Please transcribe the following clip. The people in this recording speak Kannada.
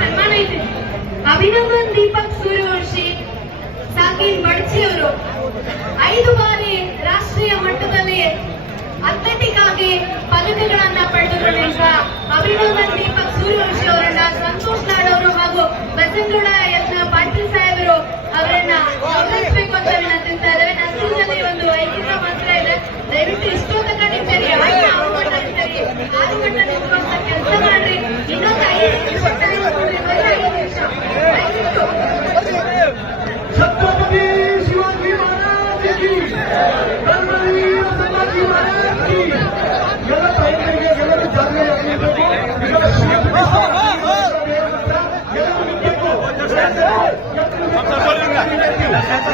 ಸನ್ಮಾನ ಇದ್ದೀನಿ ಅಭಿನಂದನ್ ದೀಪಕ್ ಸೂರ್ಯವಂಶಿ ಸಾಕಿನ್ ಮಡ್ಚಿ ಅವರು ಐದು ಬಾರಿ ರಾಷ್ಟ್ರೀಯ ಮಟ್ಟದಲ್ಲಿ ಅಥ್ಲೆಟಿಕ್ ಆಗಿ ಪದಕಗಳನ್ನು ಪಡೆದುಕೊಂಡು Yeah.